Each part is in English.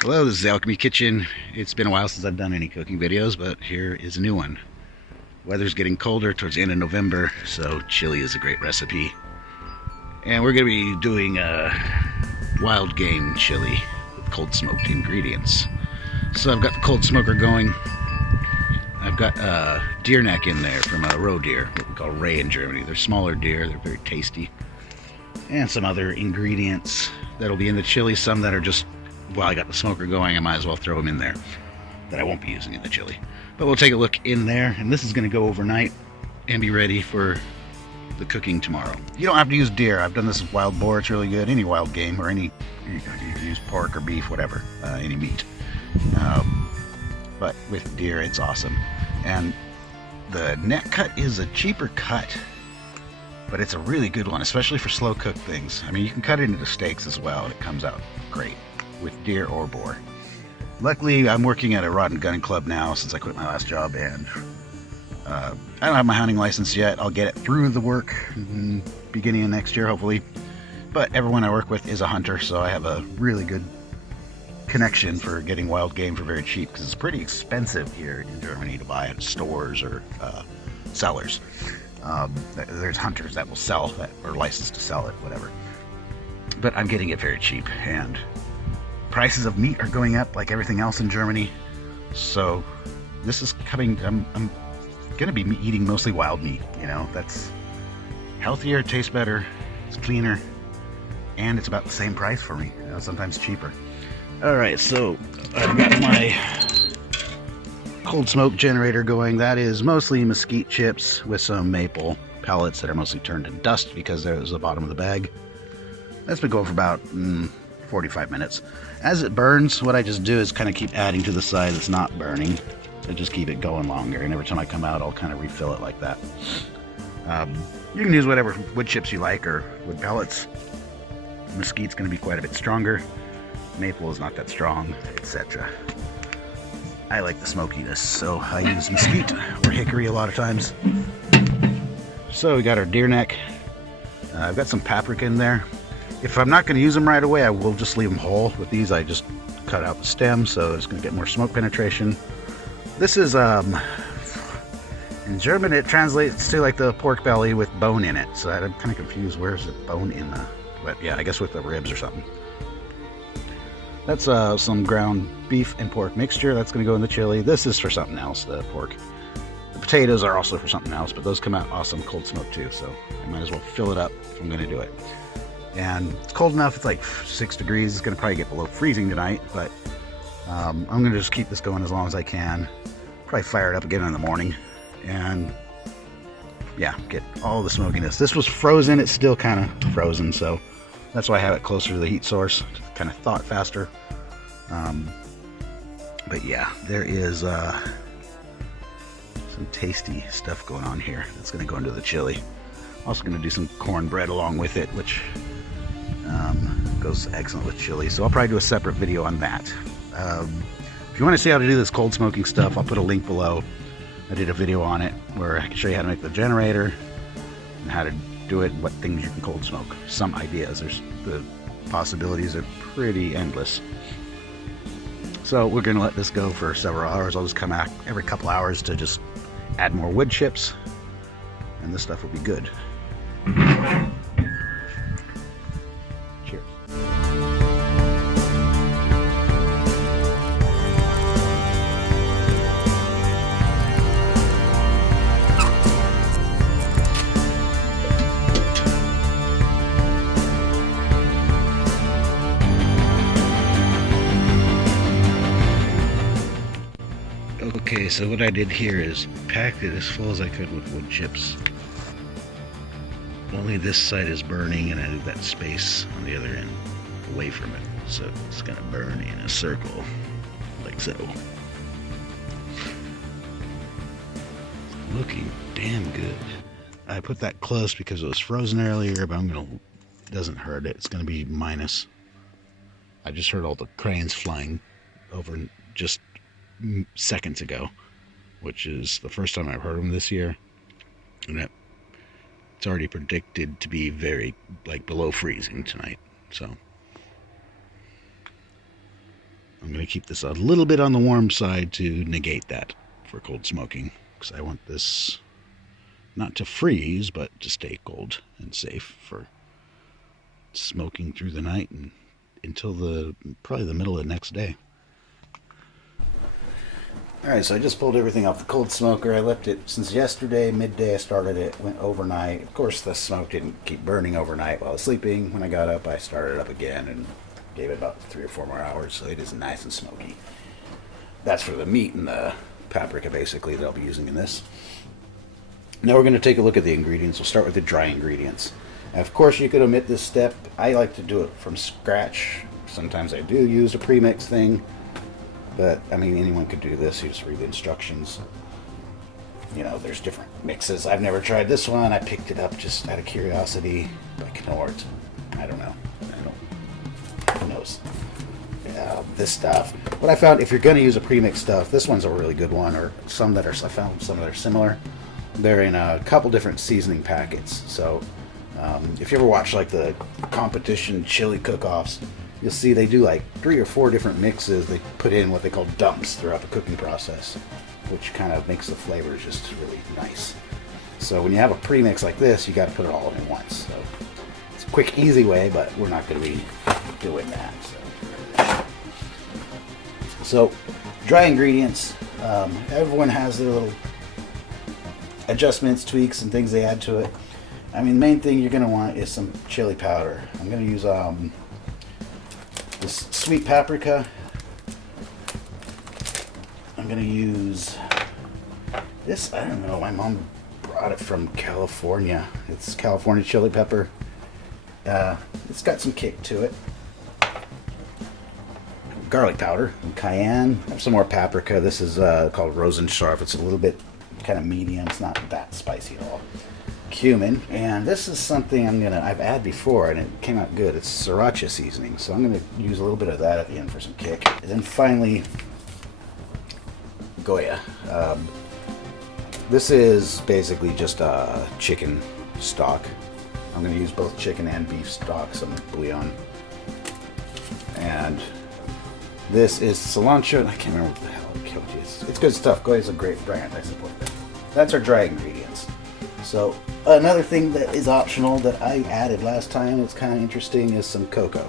Hello, this is Alchemy Kitchen. It's been a while since I've done any cooking videos, but here is a new one. Weather's getting colder towards the end of November, so chili is a great recipe. And we're going to be doing a wild game chili with cold smoked ingredients. So I've got the cold smoker going. I've got a deer neck in there from a roe deer, what we call ray in Germany. They're smaller deer, they're very tasty. And some other ingredients that'll be in the chili, some that are just, while I got the smoker going, I might as well throw them in there that I won't be using in the chili. But we'll take a look in there, and this is going to go overnight and be ready for the cooking tomorrow. You don't have to use deer. I've done this with wild boar. It's really good. Any wild game or you can use pork or beef, whatever, any meat. But with deer, it's awesome. And the neck cut is a cheaper cut, but it's a really good one, especially for slow cooked things. I mean, you can cut it into steaks as well, and it comes out great with deer or boar. Luckily, I'm working at a rod and gun club now since I quit my last job, and I don't have my hunting license yet. I'll get it through the work beginning of next year, hopefully. But everyone I work with is a hunter, so I have a really good connection for getting wild game for very cheap, because it's pretty expensive here in Germany to buy at stores or sellers. There's hunters that will sell that, or licensed to sell it, whatever. But I'm getting it very cheap, and prices of meat are going up like everything else in Germany. So this is coming. I'm gonna be eating mostly wild meat. You know, that's healthier, tastes better, it's cleaner, and it's about the same price for me. You know, sometimes cheaper. All right, so I've got my cold smoke generator going. That is mostly mesquite chips with some maple pellets that are mostly turned to dust because there's the bottom of the bag. That's been going for about 45 minutes. As it burns, what I just do is kind of keep adding to the side that's not burning to just keep it going longer. And every time I come out, I'll kind of refill it like that. You can use whatever wood chips you like or wood pellets. Mesquite's going to be quite a bit stronger. Maple is not that strong, etc. I like the smokiness, so I use mesquite or hickory a lot of times. So we got our deer neck. I've got some paprika in there. If I'm not going to use them right away, I will just leave them whole. With these, I just cut out the stem, so it's going to get more smoke penetration. This is, in German, it translates to like the pork belly with bone in it. So I'm kind of confused. Where's the bone in the... But yeah, I guess with the ribs or something. That's some ground beef and pork mixture. That's going to go in the chili. This is for something else, the pork. The potatoes are also for something else, but those come out awesome cold smoked too, so I might as well fill it up if I'm going to do it. And it's cold enough, it's like 6 degrees. It's going to probably get below freezing tonight, but I'm going to just keep this going as long as I can. Probably fire it up again in the morning, and yeah, get all the smokiness. This was frozen. It's still kind of frozen, so that's why I have it closer to the heat source to kind of thaw it faster. But yeah, there is some tasty stuff going on here that's going to go into the chili. Also going to do some cornbread along with it, which goes excellent with chili. So I'll probably do a separate video on that. If you want to see how to do this cold smoking stuff, I'll put a link below. I did a video on it where I can show you how to make the generator and how to do it, what things you can cold smoke. Some ideas. The possibilities are pretty endless. So we're going to let this go for several hours. I'll just come back every couple hours to just add more wood chips, and this stuff will be good. Cheers. Okay, so what I did here is packed it as full as I could with wood chips. Only this side is burning, and I leave that space on the other end away from it. So it's gonna burn in a circle, like so. Looking damn good. I put that close because it was frozen earlier, but it doesn't hurt it. It's gonna be minus. I just heard all the cranes flying over just seconds ago, which is the first time I've heard them this year, and it's already predicted to be very below freezing tonight. So I'm going to keep this a little bit on the warm side to negate that for cold smoking, because I want this not to freeze, but to stay cold and safe for smoking through the night and until probably the middle of the next day. Alright, so I just pulled everything off the cold smoker. I left it since yesterday, midday I started it, went overnight. Of course the smoke didn't keep burning overnight while I was sleeping. When I got up I started it up again and gave it about 3 or 4 more hours, so it is nice and smoky. That's for the meat and the paprika basically that I'll be using in this. Now we're going to take a look at the ingredients. We'll start with the dry ingredients. And of course you could omit this step. I like to do it from scratch. Sometimes I do use a premix thing. But, I mean, anyone could do this. You just read the instructions. You know, there's different mixes. I've never tried this one. I picked it up just out of curiosity by Knort. I don't know. Who knows? This stuff. What I found, if you're going to use a premix stuff, this one's a really good one. Or some that are, I found some that are similar. They're in a couple different seasoning packets. So, if you ever watch, like, the competition chili cook-offs, you'll see they do like 3 or 4 different mixes. They put in what they call dumps throughout the cooking process, which kind of makes the flavors just really nice. So when you have a premix like this, you got to put it all in once. So it's a quick, easy way, but we're not going to be doing that. So dry ingredients. Everyone has their little adjustments, tweaks, and things they add to it. I mean, the main thing you're going to want is some chili powder. I'm going to use this sweet paprika. I'm going to use this, I don't know, my mom brought it from California. It's California chili pepper. It's got some kick to it. Garlic powder and cayenne. I have some more paprika. This is called Rosenscharf. It's a little bit kind of medium. It's not that spicy at all. Cumin, and this is something I've added before and it came out good. It's Sriracha Seasoning, so I'm going to use a little bit of that at the end for some kick. And then finally, Goya. This is basically just chicken stock. I'm going to use both chicken and beef stock, some bouillon. And this is cilantro. I can't remember what the hell it is. It's good stuff. Goya's a great brand. I support them. That's our dry ingredients. So another thing that is optional that I added last time, it's kind of interesting, is some cocoa.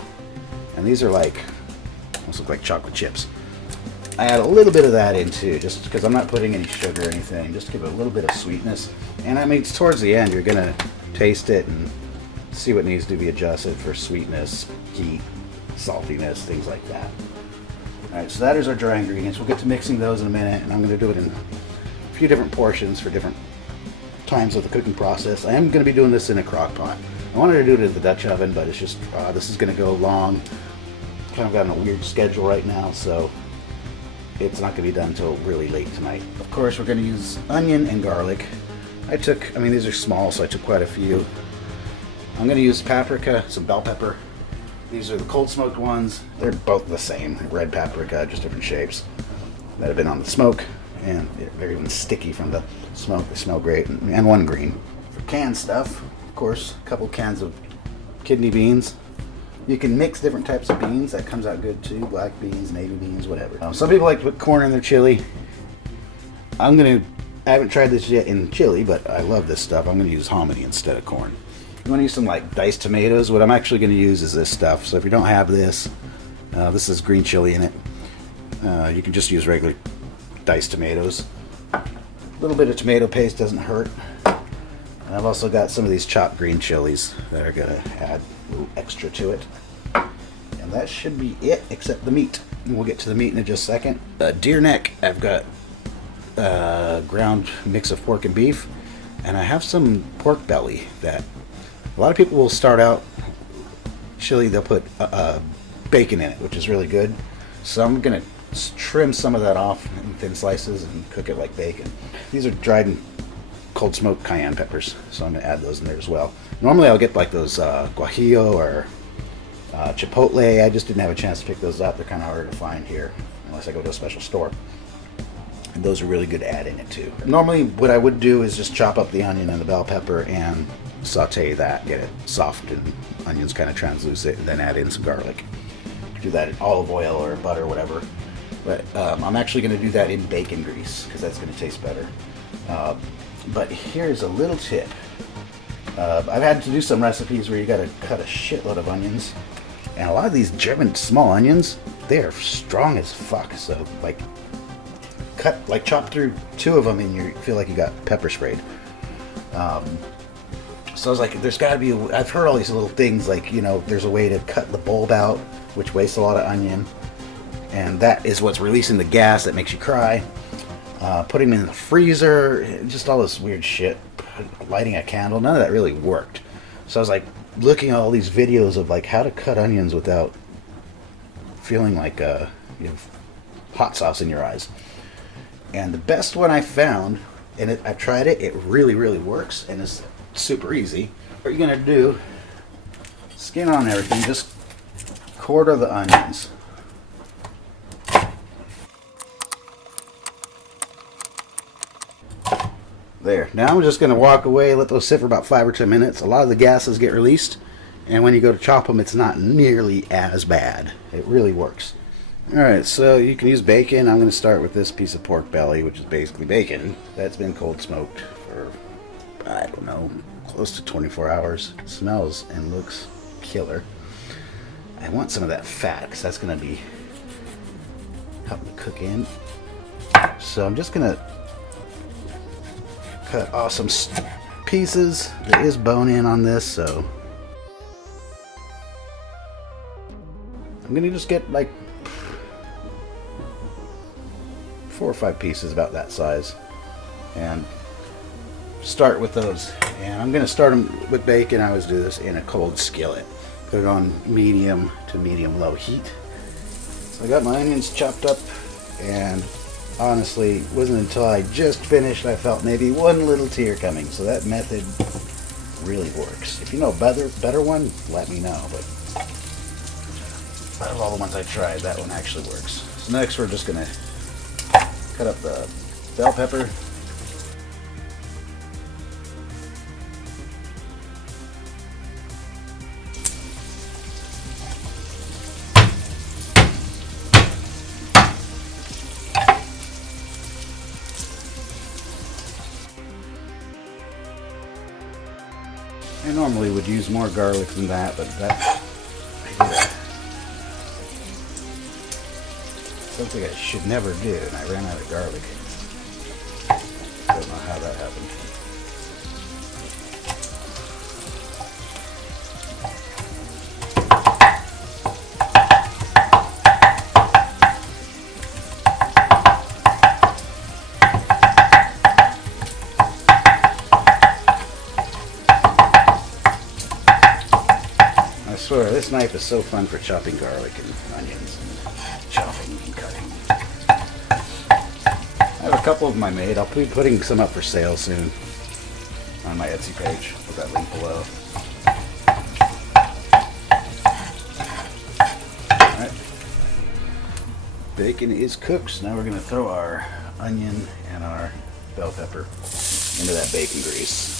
And these are like, almost look like chocolate chips. I add a little bit of that in too, just because I'm not putting any sugar or anything, just to give it a little bit of sweetness. And I mean, towards the end, you're going to taste it and see what needs to be adjusted for sweetness, heat, saltiness, things like that. Alright, so that is our dry ingredients. We'll get to mixing those in a minute, and I'm going to do it in a few different portions for different times of the cooking process. I am going to be doing this in a crock pot. I wanted to do it in the Dutch oven, but it's just this is going to go long. Kind of got on a weird schedule right now, so it's not going to be done until really late tonight. Of course, we're going to use onion and garlic. These are small, so I took quite a few. I'm going to use paprika, some bell pepper. These are the cold smoked ones. They're both the same, red paprika, just different shapes that have been on the smoke. And they're even sticky from the smoke. They smell great. And one green. For canned stuff, of course, a couple cans of kidney beans. You can mix different types of beans. That comes out good too. Black beans, navy beans, whatever. Some people like to put corn in their chili. I haven't tried this yet in chili, but I love this stuff. I'm going to use hominy instead of corn. I'm going to use some like diced tomatoes. What I'm actually going to use is this stuff. So if you don't have this, this is green chili in it. You can just use regular diced tomatoes. A little bit of tomato paste doesn't hurt. And I've also got some of these chopped green chilies that are going to add a little extra to it. And that should be it, except the meat. And we'll get to the meat in just a second. Deer neck, I've got ground mix of pork and beef. And I have some pork belly that a lot of people will start out chili, they'll put bacon in it, which is really good. So I'm going to trim some of that off in thin slices and cook it like bacon. These are dried and cold smoked cayenne peppers, so I'm going to add those in there as well. Normally I'll get like those guajillo or chipotle. I just didn't have a chance to pick those up. They're kind of harder to find here unless I go to a special store. And those are really good to add in it too. Normally what I would do is just chop up the onion and the bell pepper and saute that, get it soft and onions kind of translucent, and then add in some garlic. do that in olive oil or butter or whatever. But I'm actually going to do that in bacon grease because that's going to taste better. But here's a little tip. I've had to do some recipes where you got to cut a shitload of onions, and a lot of these German small onions, they are strong as fuck. So chop through 2 of them and you feel like you got pepper sprayed. So I was like, there's got to be I've heard all these little things like, there's a way to cut the bulb out, which wastes a lot of onion, and that is what's releasing the gas that makes you cry. Putting them in the freezer, just all this weird shit. Lighting a candle, none of that really worked. So I was like looking at all these videos of like how to cut onions without feeling like you have hot sauce in your eyes. And the best one I found, and I've tried it, it really, really works, and it's super easy. What you're gonna do, skin on everything, just quarter the onions. There. Now I'm just going to walk away, let those sit for about 5 or 10 minutes. A lot of the gases get released, and when you go to chop them, it's not nearly as bad. It really works. Alright, so you can use bacon. I'm going to start with this piece of pork belly, which is basically bacon. That's been cold smoked for, I don't know, close to 24 hours. It smells and looks killer. I want some of that fat, because that's going to be helping cook in. So I'm just going to cut off some pieces. There is bone in on this, so I'm gonna just get like 4 or 5 pieces about that size and start with those. And I'm gonna start them with bacon. I always do this in a cold skillet. Put it on medium to medium low heat. So I got my onions chopped up, and honestly, it wasn't until I just finished I felt maybe one little tear coming. So that method really works. If you know a better one, let me know. But out of all the ones I tried, that one actually works. So next we're just going to cut up the bell pepper. I normally would use more garlic than that, but something I should never do, and I ran out of garlic. Don't know how that happened. I swear, this knife is so fun for chopping garlic and onions and chopping and cutting. I have a couple of them I made. I'll be putting some up for sale soon on my Etsy page with that link below. Alright. Bacon is cooked, so now we're going to throw our onion and our bell pepper into that bacon grease.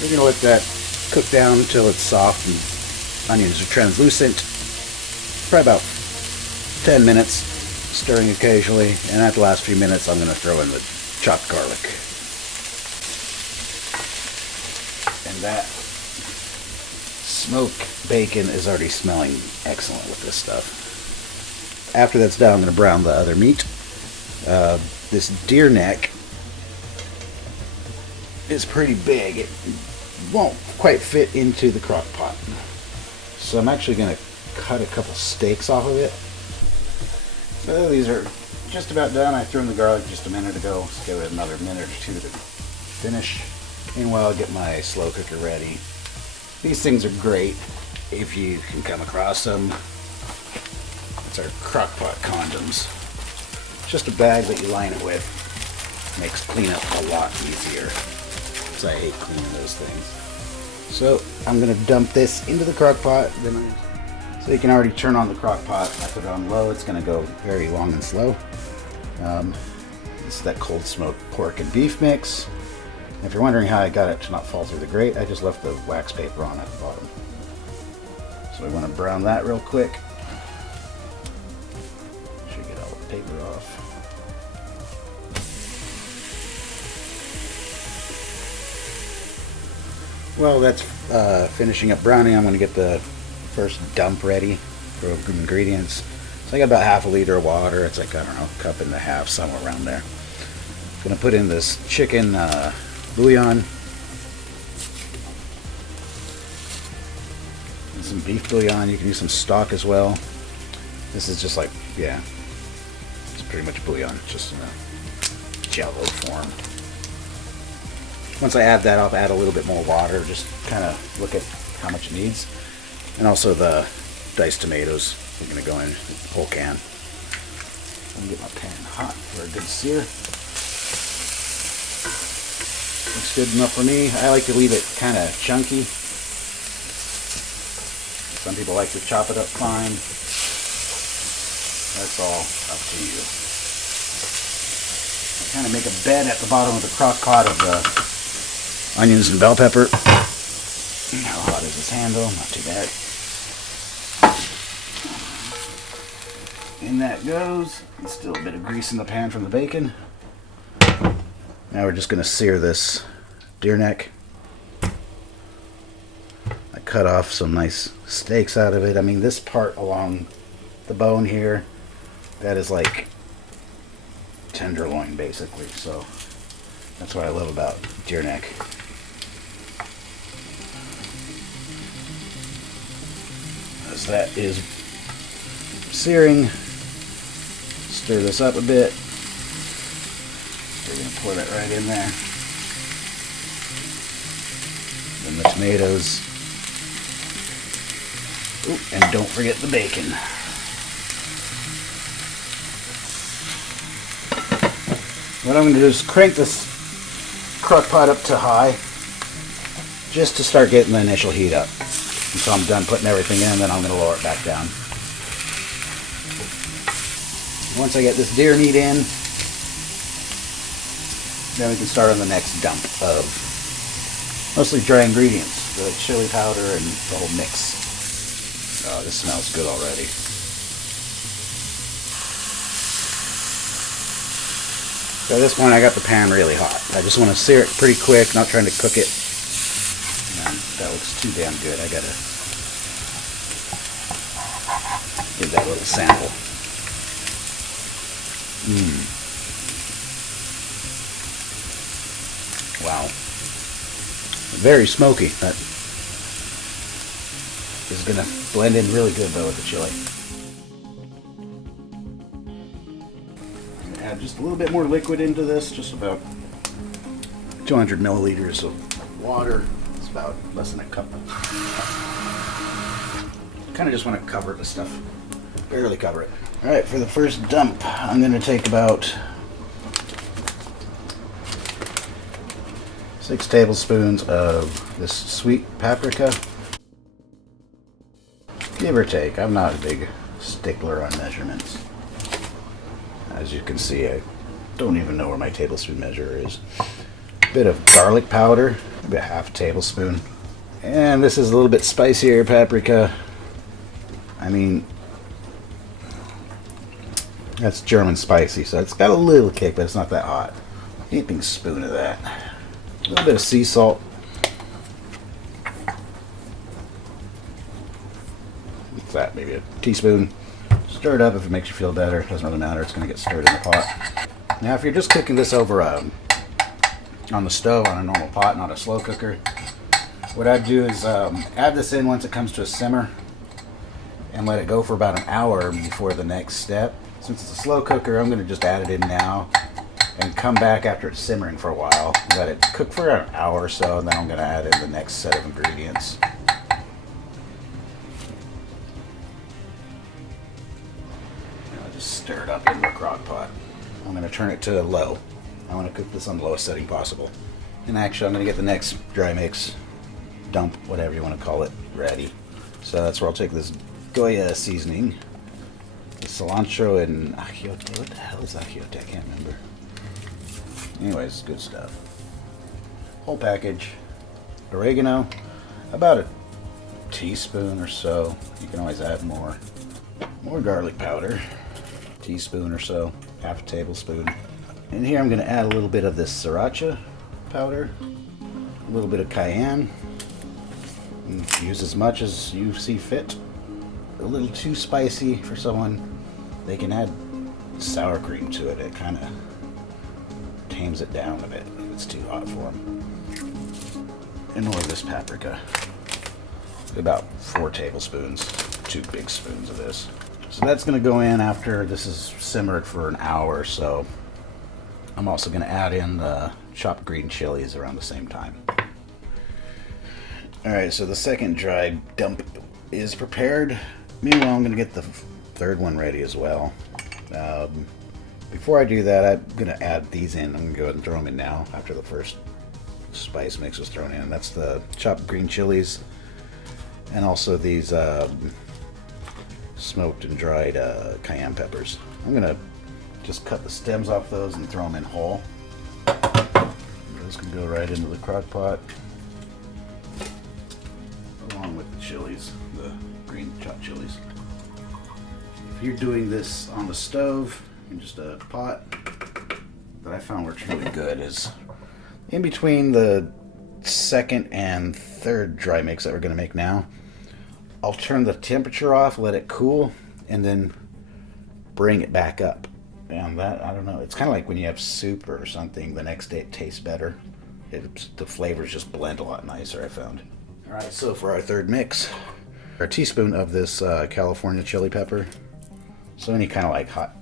We're going to let that cook down until it's soft and onions are translucent. For about 10 minutes, stirring occasionally, and at the last few minutes I'm going to throw in the chopped garlic. And that smoked bacon is already smelling excellent with this stuff. After that's done, I'm going to brown the other meat. This deer neck is pretty big. It won't quite fit into the crock pot. So I'm actually going to cut a couple steaks off of it. So these are just about done. I threw in the garlic just a minute ago. Let's give it another minute or two to finish. Meanwhile, I'll get my slow cooker ready. These things are great if you can come across them. It's our crock pot condoms. Just a bag that you line it with. Makes cleanup a lot easier. Because I hate cleaning those things. So I'm going to dump this into the crock pot. So you can already turn on the crock pot. I put it on low. It's going to go very long and slow. This is that cold smoked pork and beef mix. If you're wondering how I got it to not fall through the grate, I just left the wax paper on at the bottom. So we want to brown that real quick. Should get all the paper off. Well, that's finishing up browning. I'm going to get the first dump ready for ingredients. So I got about half a liter of water. It's like, I don't know, a cup and a half, somewhere around there. I'm going to put in this chicken bouillon. And some beef bouillon. You can use some stock as well. This is just like, yeah, it's pretty much bouillon, just in a jello form. Once I add that, I'll add a little bit more water, just kind of look at how much it needs. And also the diced tomatoes are going to go in the whole can. Let me get my pan hot for a good sear. Looks good enough for me. I like to leave it kind of chunky. Some people like to chop it up fine. That's all up to you. I kind of make a bed at the bottom of the crock pot of the onions and bell pepper. How hot is this handle? Not too bad. In that goes. There's still a bit of grease in the pan from the bacon. Now we're just going to sear this deer neck. I cut off some nice steaks out of it. I mean, this part along the bone here, that is like tenderloin basically. So that's what I love about deer neck. As that is searing, stir this up a bit. We're going to pour that right in there. Then the tomatoes. Ooh, and don't forget the bacon. What I'm going to do is crank this crock pot up to high just to start getting the initial heat up. Until I'm done putting everything in, then I'm going to lower it back down. Once I get this deer meat in, then we can start on the next dump of mostly dry ingredients, the chili powder and the whole mix. Oh, this smells good already. So at this point I got the pan really hot. I just want to sear it pretty quick, not trying to cook it. That looks too damn good. I gotta give that a little sample. Wow. Very smoky. That is gonna blend in really good though with the chili. I'm gonna add just a little bit more liquid into this, just about 200 milliliters of water. About less than a cup. Kind of just want to cover the stuff, barely cover it. All right, for the first dump, I'm going to take about 6 tablespoons of this sweet paprika, give or take. I'm not a big stickler on measurements. As you can see, I don't even know where my tablespoon measure is. A bit of garlic powder, maybe a half tablespoon. And this is a little bit spicier paprika. I mean, that's German spicy, so it's got a little kick, but it's not that hot. Heaping spoon of that. A little bit of sea salt. What's that? Maybe a teaspoon. Stir it up if it makes you feel better. It doesn't really matter. It's going to get stirred in the pot. Now, if you're just cooking this over on the stove on a normal pot, not a slow cooker, what I'd do is add this in once it comes to a simmer and let it go for about an hour before the next step. Since it's a slow cooker, I'm going to just add it in now and come back after it's simmering for a while. Let it cook for an hour or so, and then I'm going to add in the next set of ingredients. I'll just stir it up in the crock pot. I'm going to turn it to low. I want to cook this on the lowest setting possible. And actually, I'm going to get the next dry mix, dump, whatever you want to call it, ready. So that's where I'll take this Goya seasoning, the cilantro and achiote. What the hell is achiote? I can't remember. Anyways, good stuff. whole package. Oregano, about a teaspoon or so. You can always add more. More garlic powder, teaspoon or so, half a tablespoon. And here I'm going to add a little bit of this sriracha powder, a little bit of cayenne. Use as much as you see fit. A little too spicy for someone, they can add sour cream to it. It kind of tames it down a bit if it's too hot for them. And more of this paprika. About 4 tablespoons, 2 big spoons of this. So that's going to go in after this is simmered for an hour or so. I'm also going to add in the chopped green chilies around the same time. Alright, so the second dry dump is prepared. Meanwhile, I'm going to get the third one ready as well. Before I do that, I'm going to add these in. I'm going to go ahead and throw them in now after the first spice mix was thrown in. That's the chopped green chilies and also these smoked and dried cayenne peppers. I'm going to just cut the stems off those and throw them in whole. Those can go right into the crock pot along with the chilies, the green chopped chilies. If you're doing this on the stove in just a pot, that I found works really good is in between the second and third dry mix that we're going to make now, I'll turn the temperature off, let it cool, and then bring it back up. And that, I don't know, it's kind of like when you have soup or something, the next day it tastes better. The flavors just blend a lot nicer, I found. Alright, so for our third mix, a teaspoon of this California chili pepper. So any kind of like hot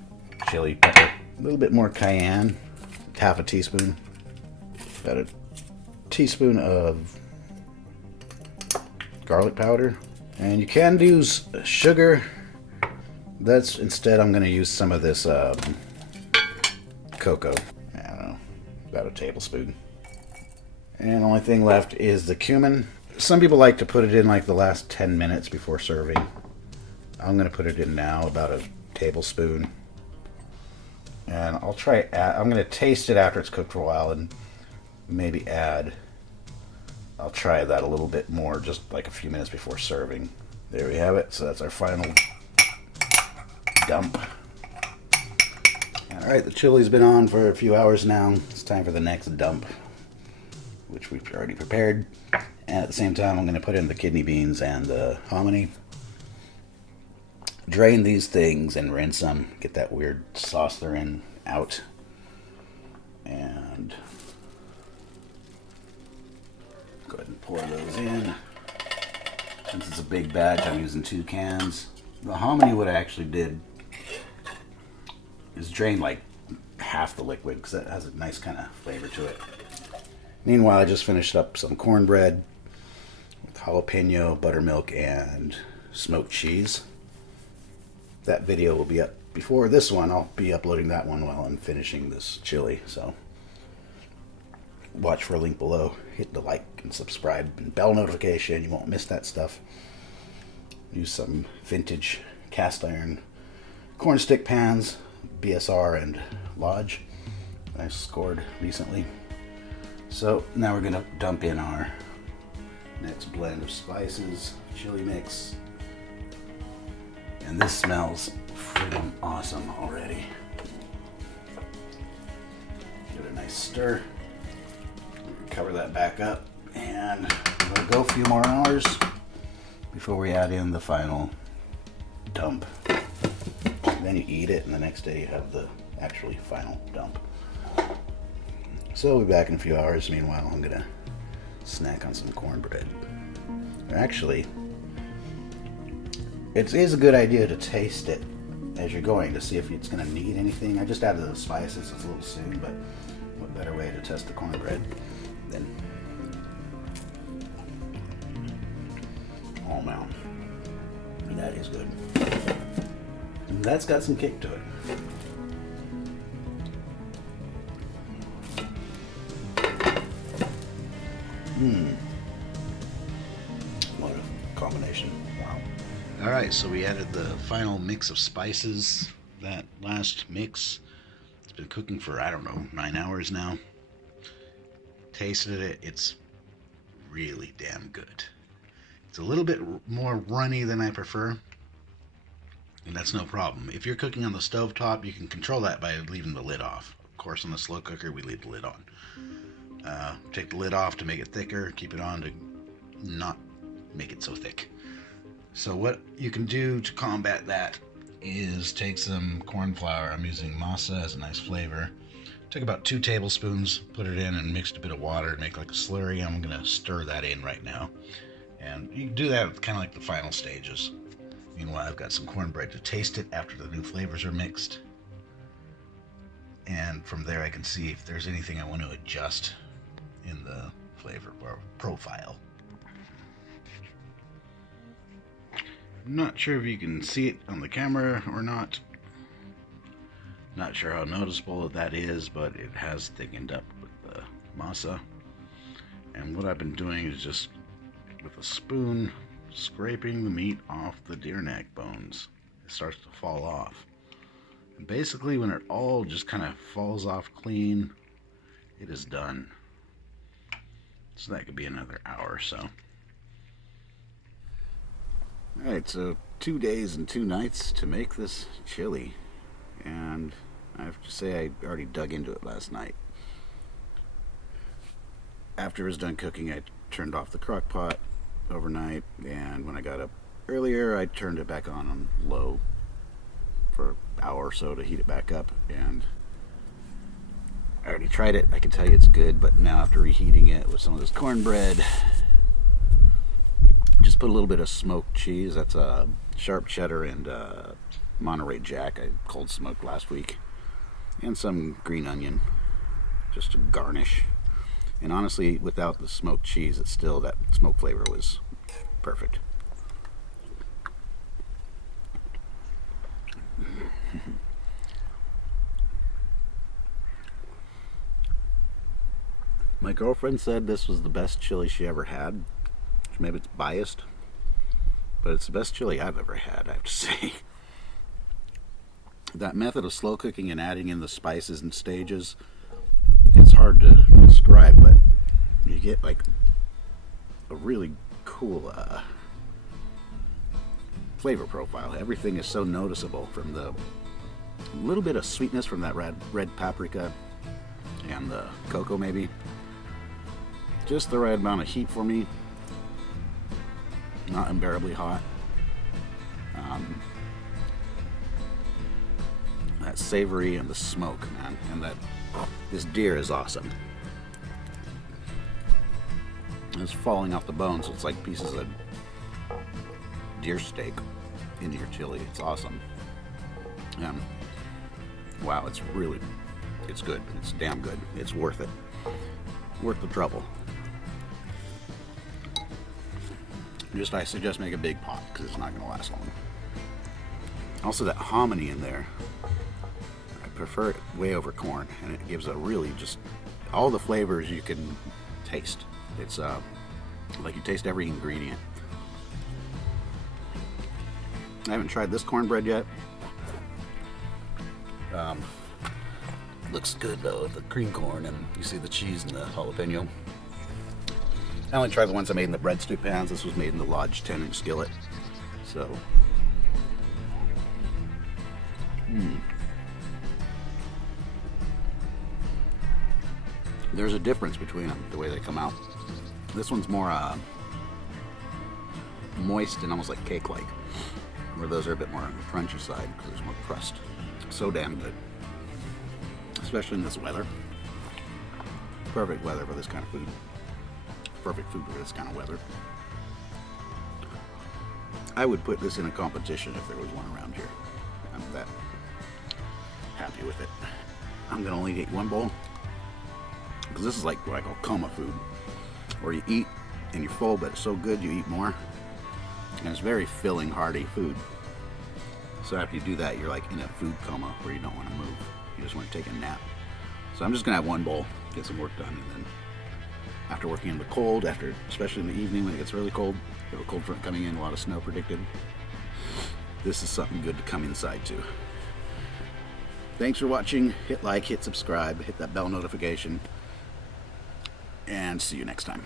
chili pepper. A little bit more cayenne, half a teaspoon. About a teaspoon of garlic powder. And you can use sugar. That's instead I'm going to use some of this cocoa. I don't know, about a tablespoon. And the only thing left is the cumin. Some people like to put it in like the last 10 minutes before serving. I'm going to put it in now, about a tablespoon. And I'm going to taste it after it's cooked for a while and maybe I'll try that a little bit more, just like a few minutes before serving. There we have it. So that's our final dump. Alright, the chili's been on for a few hours now. It's time for the next dump, which we've already prepared. And at the same time, I'm going to put in the kidney beans and the hominy. Drain these things and rinse them. Get that weird sauce they're in out. And go ahead and pour those in. Since it's a big batch, I'm using 2 cans. The hominy, what I actually did is drain like half the liquid because that has a nice kind of flavor to it. Meanwhile, I just finished up some cornbread with jalapeno, buttermilk, and smoked cheese. That video will be up before this one. I'll be uploading that one while I'm finishing this chili. So watch for a link below. Hit the like and subscribe and bell notification. You won't miss that stuff. Use some vintage cast iron corn stick pans, BSR and Lodge. I scored recently. So now we're gonna dump in our next blend of spices, chili mix. And this smells freaking awesome already. Give it a nice stir. Cover that back up and we'll go a few more hours before we add in the final dump. Then you eat it and the next day you have the actually final dump. So we'll be back in a few hours. Meanwhile, I'm gonna snack on some cornbread. Actually, it is a good idea to taste it as you're going to see if it's gonna need anything. I just added the spices, it's a little soon, but what better way to test the cornbread than... Oh man, that is good. And that's got some kick to it. What a combination. Wow. Alright, so we added the final mix of spices. That last mix, it's been cooking for, I don't know, 9 hours now. tasted it. It's really damn good. It's a little bit more runny than I prefer, and that's no problem. If you're cooking on the stove top, you can control that by leaving the lid off. Of course, on the slow cooker, we leave the lid on. Take the lid off to make it thicker, keep it on to not make it so thick. So what you can do to combat that is take some corn flour. I'm using masa as a nice flavor. Took about 2 tablespoons, put it in, and mixed a bit of water to make like a slurry. I'm going to stir that in right now. And you can do that kind of like the final stages. Meanwhile, I've got some cornbread to taste it after the new flavors are mixed. And from there I can see if there's anything I want to adjust in the flavor profile. I'm not sure if you can see it on the camera or not. Not sure how noticeable that is, but it has thickened up with the masa. And what I've been doing is just with a spoon scraping the meat off the deer neck bones. It starts to fall off. And basically when it all just kind of falls off clean, it is done. So that could be another hour or so. Alright, so 2 days and 2 nights to make this chili. And I have to say I already dug into it last night. After it was done cooking, I turned off the crock pot overnight, and when I got up earlier, I turned it back on low for an hour or so to heat it back up, and I already tried it. I can tell you it's good, but now after reheating it with some of this cornbread, just put a little bit of smoked cheese. That's a sharp cheddar and Monterey Jack I cold smoked last week, and some green onion just to garnish. And honestly, without the smoked cheese, it's still, that smoke flavor was perfect. My girlfriend said this was the best chili she ever had. Maybe it's biased, but it's the best chili I've ever had, I have to say. That method of slow cooking and adding in the spices and stages, it's hard to describe, but you get like a really cool flavor profile. Everything is so noticeable, from the little bit of sweetness from that red paprika and the cocoa maybe. Just the right amount of heat for me. Not unbearably hot. That savory and the smoke, man, and this deer is awesome. It's falling off the bone, so it's like pieces of deer steak into your chili. It's awesome. Wow, it's good. It's damn good. It's worth it. Worth the trouble. I suggest make a big pot because it's not going to last long. Also, that hominy in there, I prefer it way over corn, and it gives a really just all the flavors you can taste. It's like you taste every ingredient. I haven't tried this cornbread yet. Looks good though, with the cream corn, and you see the cheese and the jalapeno. I only tried the ones I made in the bread stew pans. This was made in the Lodge 10-inch skillet. So, there's a difference between them, the way they come out. This one's more moist and almost like cake-like, where those are a bit more on the crunchy side because there's more crust. So damn good, especially in this weather. Perfect weather for this kind of food. Perfect food for this kind of weather. I would put this in a competition if there was one around here. I'm that happy with it. I'm gonna only eat one bowl because this is like what I call coma food, where you eat and you're full, but it's so good you eat more, and it's very filling, hearty food. So after you do that, you're like in a food coma where you don't want to move. You just want to take a nap. So I'm just gonna have one bowl, get some work done, and then after working in the cold, especially in the evening when it gets really cold, we have a cold front coming in, a lot of snow predicted. This is something good to come inside to. Thanks for watching. Hit like, hit subscribe, hit that bell notification. and see you next time.